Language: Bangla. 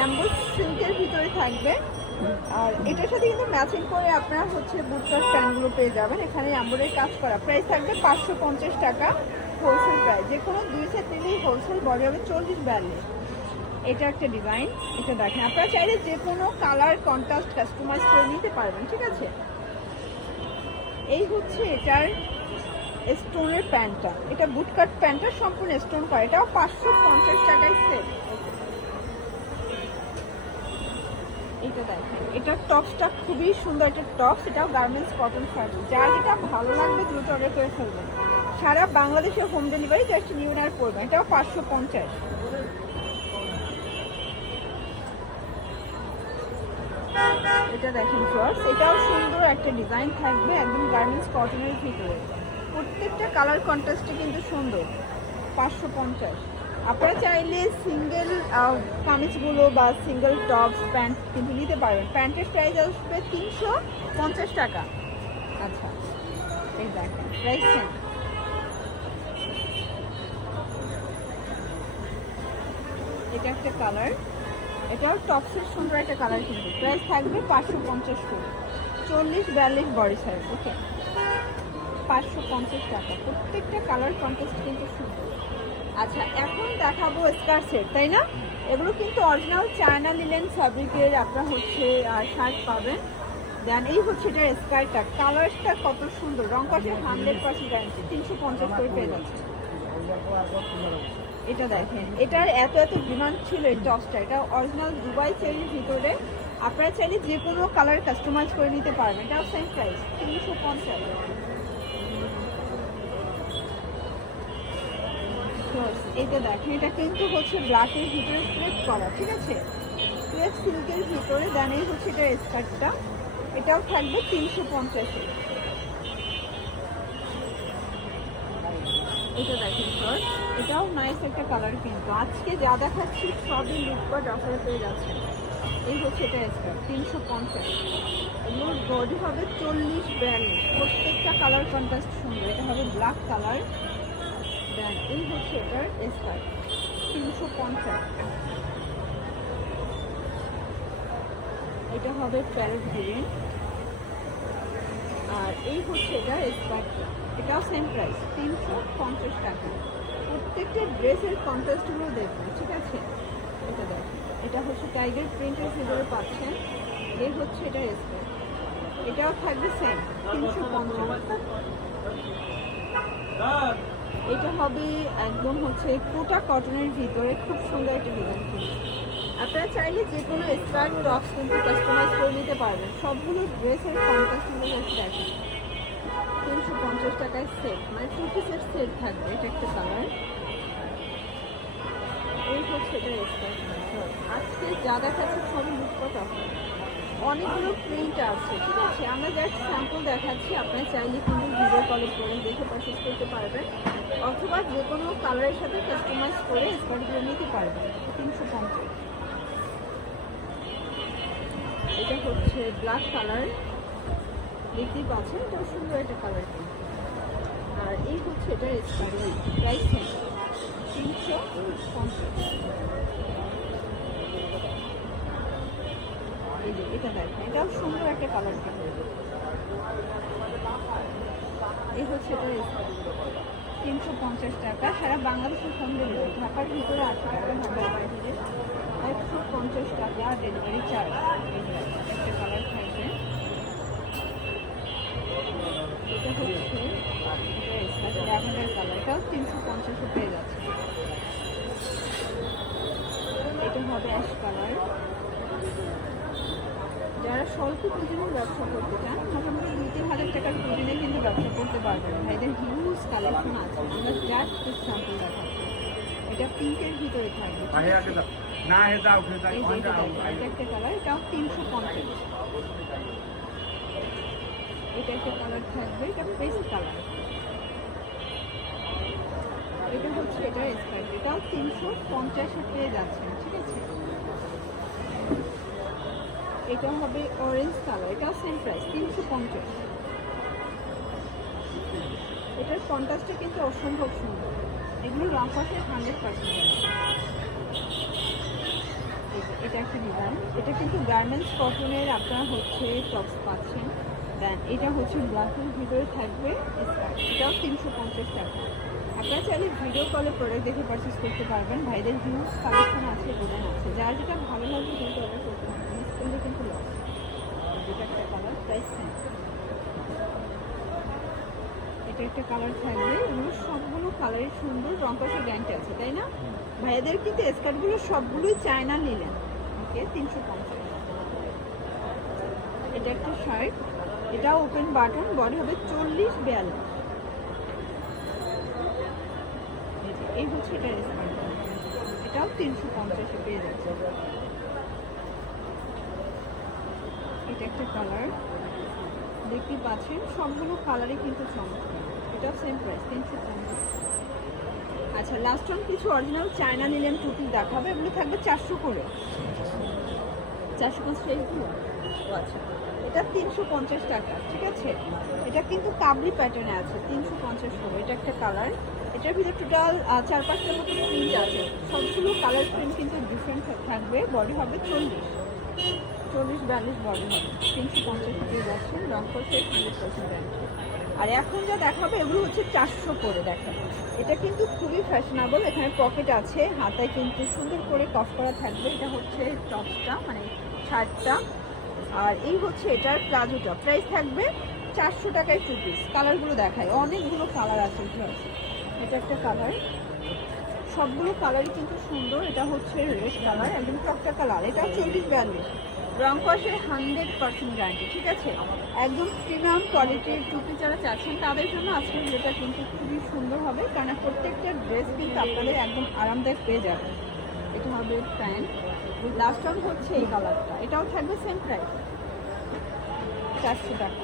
অ্যাম্বুস সিল্কের ভিতরে থাকবে। আর এটার সাথে কিন্তু ম্যাচিং করে আপনারা হচ্ছে বুটকার প্যান্টগুলো পেয়ে যাবেন। এখানে অ্যাম্বুরের কাজ করা। প্রাইস থাকবে পাঁচশো পঞ্চাশ টাকা হোলসেল প্রাইস যে কোনো দুই সেট নিলেই হোলসেল বডি হবে চল্লিশ বিয়াল্লিশ। এটা একটা ডিজাইন এটা দেখেন। আপনারা চাইলে যে কোনো কালার কন্ট্রাস্ট কাস্টমাইজ করে নিতে পারবেন, ঠিক আছে? এই হচ্ছে এটার স্টোনের প্যান্টটা। এটা বুটকাট প্যান্টটা সম্পূর্ণ স্টোন করা। এটাও পাঁচশো পঞ্চাশ টাকায় সেট এটা টপসটা খুবই সুন্দর এটাও গার্মেন্টস কটন যার যেটা ভালো লাগবে অর্ডার করে ফেলবেন। সারা হোম ডেলিভারি এটাও পাঁচশো পঞ্চাশ। এটা দেখেন এটাও সুন্দর একটা ডিজাইন থাকবে, একদম গার্মেন্টস কটনের ভিতরে। প্রত্যেকটা কালার কন্ট্রাস্টে কিন্তু সুন্দর, পাঁচশো পঞ্চাশ। আপনারা চাইলে সিঙ্গেল কামিজগুলো বা সিঙ্গেল টপস প্যান্ট কিন্তু নিতে পারবেন প্যান্টের প্রাইস আসবে তিনশো পঞ্চাশ টাকা। আচ্ছা এই দেখেন প্রাইস এটা একটা কালার এটাও টপসের সুন্দর একটা কালার কিন্তু। প্রাইস থাকবে পাঁচশো পঞ্চাশ করে। চল্লিশ, বিয়াল্লিশ বডি সাইজ ওকে পাঁচশো পঞ্চাশ টাকা। প্রত্যেকটা কালার কন্টেস্ট কিন্তু সুন্দর। আচ্ছা এখন দেখাবো স্কার সেট তাই না? এগুলো কিন্তু অরিজিনাল চায়না লিলেন ফ্যাব্রিকের আপনার হচ্ছে শার্ট পাবেন। দেন এই হচ্ছে এটার স্কার্টটা কালারটা কত সুন্দর। রং কষে হান্ড্রেড পার্সেন্ট গ্যারান্টি তিনশো পঞ্চাশ করে পেয়ে যাচ্ছে। এটা দেখেন। এটার এত এত ডিমান্ড ছিল এই টপসটা এটা অরিজিনাল দুবাই চেরির ভিতরে। আপনারা চাইলে যে কোনো কালার কাস্টমাইজ করে নিতে পারবেন। এটাও সেম প্রাইস তিনশো পঞ্চাশ। এটা দেখেন, এটা কিন্তু হচ্ছে ব্ল্যাকের ভিতরে ক্রেপ করা, ঠিক আছে? ক্রেপ সিল্কের ভিতরে দেন এই হচ্ছে এটা স্কার্টটা এটাও থাকবে তিনশো পঞ্চাশে এটা দেখেন ফার্স্ট এটাও নাইস একটা কালার কিন্তু। আজকে যা দেখাচ্ছি, সবই লুটপাট অফারে পেয়ে যাচ্ছে এই হচ্ছে এটা স্কার্ট তিনশো পঞ্চাশ। এগুলোর বডি হবে চল্লিশ বিয়াল্লিশ প্রত্যেকটা কালার কন্ট্রাস্ট সুন্দর। এটা হবে ব্ল্যাক কালার দেন এই হচ্ছে এটার স্কার্ট তিনশো পঞ্চাশ। এটা হবে প্যারেট গ্রিন আর এই হচ্ছে এটার স্কার্টটা এটাও সেম প্রাইস তিনশো পঞ্চাশ টাকা। প্রত্যেকটা ড্রেসের কন্ট্রাস্টগুলো দেখবেন ঠিক আছে? এটা দেখেন, এটা হচ্ছে টাইগার প্রিন্টের ভিতরে পাচ্ছেন। এই হচ্ছে এটার স্কার্ট এটাও থাকবে সেম তিনশো পঞ্চাশ। এটা হবে একদম হচ্ছে কোটা কটনের ভিতরে খুব সুন্দর একটা ডিজাইন কিন্তু আপনারা চাইলে যে কোনো স্কার্ট টপস কিন্তু কাস্টমাইজ করে নিতে পারবেন। সবগুলো ড্রেসের কন্ট্রাস্টগুলো হচ্ছে দেখেন তিনশো পঞ্চাশ টাকায় সেট মানে টু পিসের সেট থাকবে এটা একটা কালার এই হচ্ছে এটা স্কার্ট আজকে যা দেখাচ্ছে সবই লুটপাট অফার অনেকগুলো প্রিন্ট আছে, ঠিক আছে? আমরা জাস্ট স্যাম্পল দেখাচ্ছি, আপনার চাইলে কিন্তু ভিডিও কলে করে দেখে পারচেস করতে পারবেন, অথবা যে কোনো কালারের সাথে কাস্টমাইজ করে স্কার্টগুলো নিতে পারবেন, তিনশো পঞ্চাশ। এটা হচ্ছে ব্ল্যাক কালার দেখতেই পাচ্ছেন, এটা সুন্দর একটা কালার আর এই হচ্ছে এটার স্কার্ট প্রাইস তিনশো পঞ্চাশ। এটা এটাও সুন্দর একটা কালার এই হচ্ছে এটা তিনশো পঞ্চাশ টাকা, সারা বাংলাদেশের হোম ডেলিভারি ঢাকার ভিতরে আটশো টাকা, ঢাকার বাইরে পঞ্চাশ টাকা ডেলিভারি চার্জ একটা কালার থাকবে। এটা হচ্ছে ল্যাভেন্ডার কালার এটাও তিনশো পঞ্চাশে পেয়ে যাচ্ছে। এটা হবে অ্যাশ কালার যারা স্বল্প পুঁজির ব্যবসা করতে চান মোটামুটি দুই তিন হাজার টাকার পুঁজিনে কিন্তু ব্যবসা করতে পারবেন। ভাইদের হিউজ কালেকশন আছে। আমরা জাস্ট স্যাম্পল দেখাচ্ছি। এটা পিঙ্কের ভিতরে থাকবে। একটা কালার এটাও তিনশো পঞ্চাশ। এটা একটা কালার থাকবে এটা পেস্ট কালার এটা হচ্ছে এটা এটাও তিনশো পঞ্চাশে পেয়ে যাচ্ছে ঠিক আছে? এটা হবে অরেঞ্জ কালার এটাও সেম প্রাইস তিনশো পঞ্চাশ। এটার কন্ট্রাস্টটা কিন্তু অসম্ভব সুন্দর। এগুলো রং পাশে হান্ড্রেড পার্সেন্ট এটা একটা ডিজাইন এটা কিন্তু গার্মেন্টস কটনের আপনার হচ্ছে টপস পাচ্ছেন। দেন এটা হচ্ছে ব্ল্যাকের ভিতরে থাকবে। এটাও তিনশো পঞ্চাশ টাকা। আপনারা চাইলে ভিডিও কলে প্রোডাক্ট দেখে পারচেস করতে পারবেন। ভাইদের হিউজ কালেকশন আছে ডিজাইন আছে। যার যেটা ভালো লাগবে কিন্তু অর্ডার করতে পারবেন করলে কিন্তু এটা একটা কালার থাকবে এগুলো সবগুলো কালারই সুন্দর, রং পাশে গ্যারান্টি আছে, তাই না? ভাইয়াদের কিন্তু স্কার্টগুলো সবগুলোই চায়না নিলেন ওকে তিনশো পঞ্চাশ। এটা একটা শার্ট এটা ওপেন বাটন বডি হবে চল্লিশ বিয়াল্লিশ। এই হচ্ছে এটা স্কার্ট এটাও তিনশো পঞ্চাশে পেয়ে যাচ্ছে। এটা একটা কালার। দেখতে পাচ্ছেন সবগুলো কালারই কিন্তু চমৎকার। এটা সেম প্রাইস তিনশো পঞ্চাশ। আচ্ছা লাস্ট ওয়ান কিছু অরিজিনাল চায়না নিলেন টুপি দেখাবে, এগুলো থাকবে চারশো করে। চারশো পঞ্চাশ এইগুলো ও আচ্ছা এটা তিনশো পঞ্চাশ টাকা, ঠিক আছে? এটা কিন্তু কাবলি প্যাটার্নে আছে, তিনশো পঞ্চাশ করে, এটা একটা কালার। এটার ভিতরে টোটাল চার পাঁচটার মতো প্রিন্ট আছে। সবগুলো কালার প্রিন্ট কিন্তু ডিফারেন্ট থাকবে বডি হবে চল্লিশ। চল্লিশ, বিয়াল্লিশ বডি হবে। তিনশো পঞ্চাশ পেয়ে যাচ্ছেন রং করছে হান্ড্রেড পার্সেন্ট আর এখন যা দেখাবে, এগুলো হচ্ছে চারশো করে দেখাবে। এটা কিন্তু খুবই ফ্যাশনেবল এখানে পকেট আছে, হাতায় কিন্তু সুন্দর করে কফ করা থাকবে। এটা হচ্ছে টপসটা মানে শার্টটা। আর এই হচ্ছে এটার প্লাজোটা প্রাইস থাকবে চারশো টাকায় টু পিস কালারগুলো দেখায় অনেকগুলো কালার আছে। এটা একটা কালার সবগুলো কালারই কিন্তু সুন্দর। এটা হচ্ছে রেড কালার একদম টকটা কালার এটা চল্লিশ বিয়াল্লিশ। রং হান্ড্রেড পার্সেন্ট গ্যারান্টি ঠিক আছে? একদম প্রিমিয়াম কোয়ালিটির টুপি যারা চাচ্ছেন, তাদের জন্য আজকের ভিডিওটা কিন্তু খুবই সুন্দর হবে, কারণ প্রত্যেকটা ড্রেস কিন্তু আপনাদের একদম আরামদায়ক পেয়ে যাবে এটা হবে প্যান্ট। লাস্ট রং হচ্ছে এই কালারটা এটাও থাকবে সেম প্রাইস চারশো টাকা।